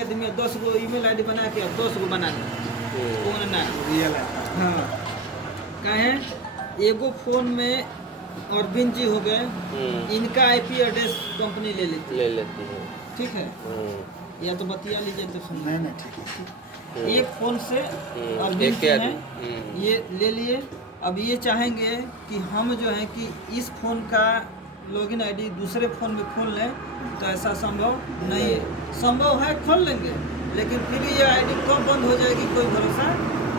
आदमी 10 गो email ID बना के 10 गो बना दे फोन ना रियल है। हाँ कहें एगो फोन में अरविंद जी हो गए, इनका आईपी एड्रेस कंपनी ले लेती है ठीक है। या तो बतिया लीजिए तो सुन नहीं ठीक है। एक फोन से अरविंद जी हैं ये ले लिए। अब ये चाहेंगे कि हम जो है कि इस फोन का लॉगिन आईडी दूसरे फ़ोन में खोल लें तो ऐसा संभव नहीं है। संभव है खोल लेंगे लेकिन फिर ये आईडी कब बंद हो जाएगी कोई भरोसा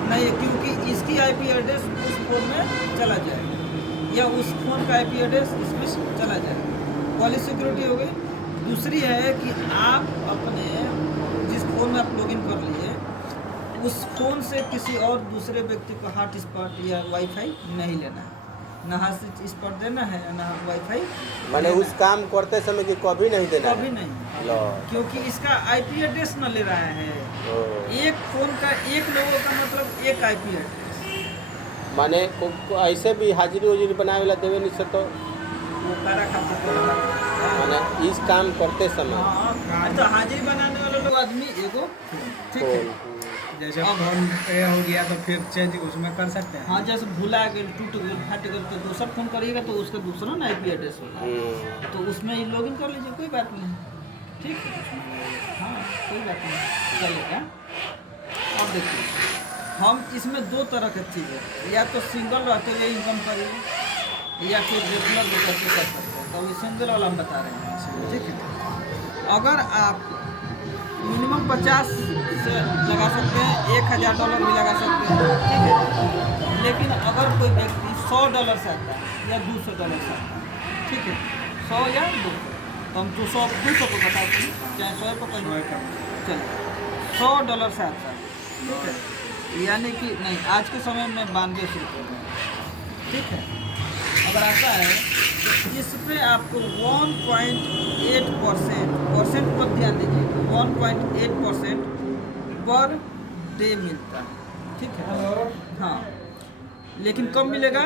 नहीं है, क्योंकि इसकी आईपी एड्रेस उस फ़ोन में चला जाएगा या उस फ़ोन का आईपी एड्रेस इसमें चला जाएगा। पहली सिक्योरिटी हो गई। दूसरी है कि आप अपने जिस फ़ोन में आप लॉगिन कर लिए उस फ़ोन से किसी और दूसरे व्यक्ति को हॉटस्पॉट या वाईफाई नहीं लेना है, ना हॉटस्पॉट देना है ना वाईफाई। मैंने उस काम करते समय कि कभी नहीं देना कभी नहीं, क्योंकि इसका आईपी एड्रेस न ले रहा है। एक फ़ोन का एक लोगों का मतलब एक आईपी एड्रेस। माने ऐसे भी हाजिरी उजिरी बनावे ला देवे नहीं से तो वो कारा खाता माने इस काम करते समय हाँ तो हाजिरी बनाने वाले लोग आदमी एगो ठीक है। जैसे फोन पे हो गया तो फिर चेंज उसमें कर सकते हैं। हाँ जैसे भूला गया टूट गया फट गया तो दूसरा फ़ोन करिएगा तो उसका दूसरा ना आईपी एड्रेस होगा तो उसमें ही लॉगिन कर लीजिए, कोई बात नहीं ठीक है। हाँ कोई बात नहीं चलेगा। अब देखिए हम इसमें दो तरह की चीज़ है, या तो सिंगल रहते हुए इनकम करिए या फिर रेगुलर करके कर सकते हैं। तो ये सिंगल वाला हम बता रहे हैं ठीक है। अगर आप मिनिमम 50 से लगा सकते हैं, $1000 भी लगा सकते हैं ठीक है। लेकिन अगर कोई व्यक्ति $100 से आता है या $200 से आता है ठीक है, 100 या 200 तो हम 200 को बताते हैं चाहे 100 को चलिए $100 से आता है ठीक है। यानी कि नहीं आज के समय में 9200 रुपये ठीक है। अगर आता है तो इस पर आपको 1.8% पर ध्यान दीजिए 1.8% पर डे मिलता है ठीक है। हाँ लेकिन कब मिलेगा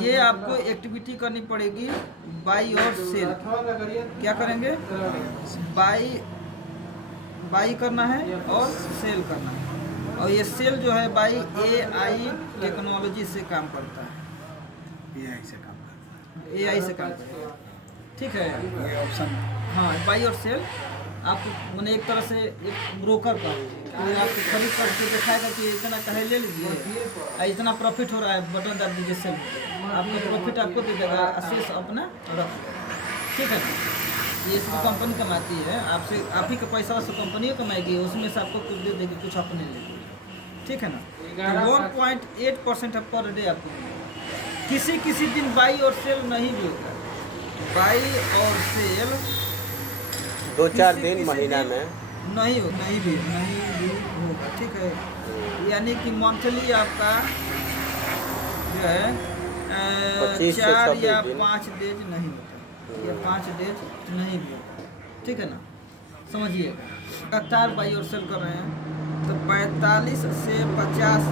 ये आपको एक्टिविटी करनी पड़ेगी बाई और सेल। क्या करेंगे बाई करना है और सेल करना है। और ये सेल जो है बाई AI टेक्नोलॉजी से काम करता है, AI से काम करता है ठीक है। ये ऑप्शन हाँ बाई और सेल आपको मैंने एक तरह से एक ब्रोकर का तो आपको खरीद करके दिखाएगा कि इतना कहे ले लीजिए इतना प्रॉफिट हो रहा है बटन दबा दीजिए सेल आपका प्रॉफिट आपको दे देगा, अशेष अपना रख ठीक है। ये सब कंपनी कमाती है आपसे, आप ही का पैसा से कंपनी कमाएगी, उसमें से आपको कुछ दे देगी कुछ अपने लेगी ठीक है ना। तो 1.8% पर डे आपको किसी दिन बाई और सेल नहीं भी होगा। बाई और सेल 2-4 दिन महीना में नहीं भी होगा ठीक है। यानी कि मंथली आपका जो है 4 या 5 डेज नहीं होता या 5 डेज नहीं भी होता ठीक है ना। समझिएगा लगातार बाई और सेल कर रहे हैं तो 45 से 50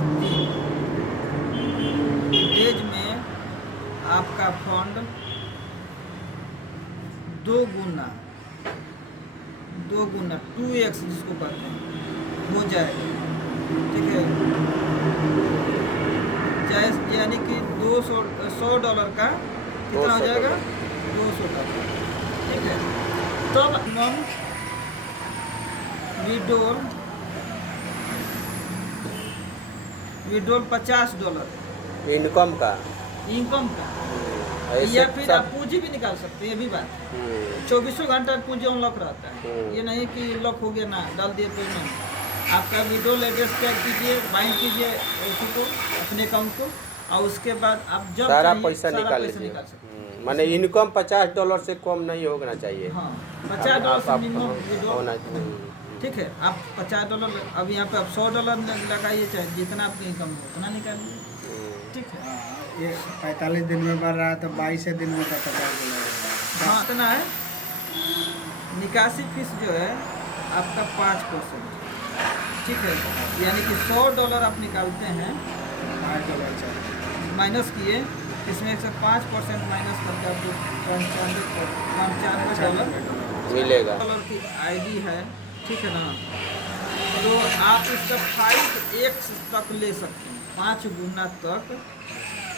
डेज में आपका फंड 2 गुना 2x जिसको कहते हैं हो जाएगा ठीक है। यानी कि $100 का कितना हो जाएगा $200 ठीक है। तब हम विड्रॉल $50 इनकम का या फिर आप पूंजी भी निकाल सकते हैं। ये भी बात 24 घंटा पूंजी अनलॉक रहता है। ये नहीं कि लॉक हो गया ना डाल दिए तो नहीं। आपका विड्रॉल एड्रेस टैग कीजिए, बाइंड कीजिए उसको अपने अकाउंट को और उसके बाद आप जब सारा पैसा निकाल सकते हैं। माने इनकम $50 से कम नहीं होना चाहिए। हाँ $50 से मिनिमम विड्रॉल ठीक है। आप $50 अब यहाँ पे आप $100 लगाइए चाहे जितना आपकी इनकम हो उतना निकालिए ठीक है। ये 45 दिन में बढ़ रहा है तो 22 दिन में तो $50 हाँ इतना है। निकासी फीस जो है आपका 5% ठीक है। यानी कि $100 आप निकालते हैं $5 चाहिए माइनस किए इसमें से 5% माइनस करके आपको $95 मिलेगा। की आईडी है ठीक है ना। तो आप इसका 5x तक ले सकते हैं, 5 गुना तक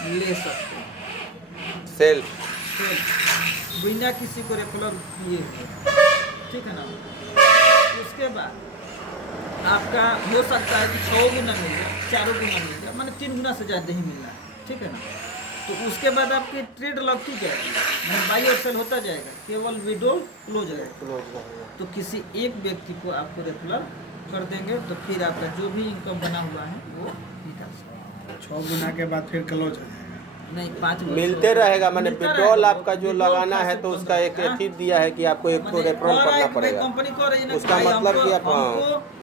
ले सकते हैं सेल्फ सेल्फ, बिना किसी को रेफर किए हुए, ठीक है ना। उसके बाद आपका हो सकता है कि 6 गुना मिल जाए, 4 गुना मिल जाए, माने 3 गुना से ज़्यादा ही मिलना है, ठीक है ना। तो उसके बाद आपकी ट्रेड लगती जाएगी, मतलब बाई और सेल होता जाएगा, केवल विड्रॉल क्लोज रहेगा। तो किसी एक व्यक्ति को आपको रेफर कर देंगे तो फिर आपका जो भी इनकम बना हुआ है वो निकाल सकते हैं। 6 गुना के बाद फिर क्लोज हो जाएगा। नहीं 5 मिलते रहेगा, माने मिलता विड्रॉल रहेगा, आपका जो withdrawal लगाना है तो खास उसका एक हाँ? एथी दिया है कि आपको एक को रेफरल करना पड़ेगा। कंपनी को रही ना उसका भाई मतलब कि आप हमको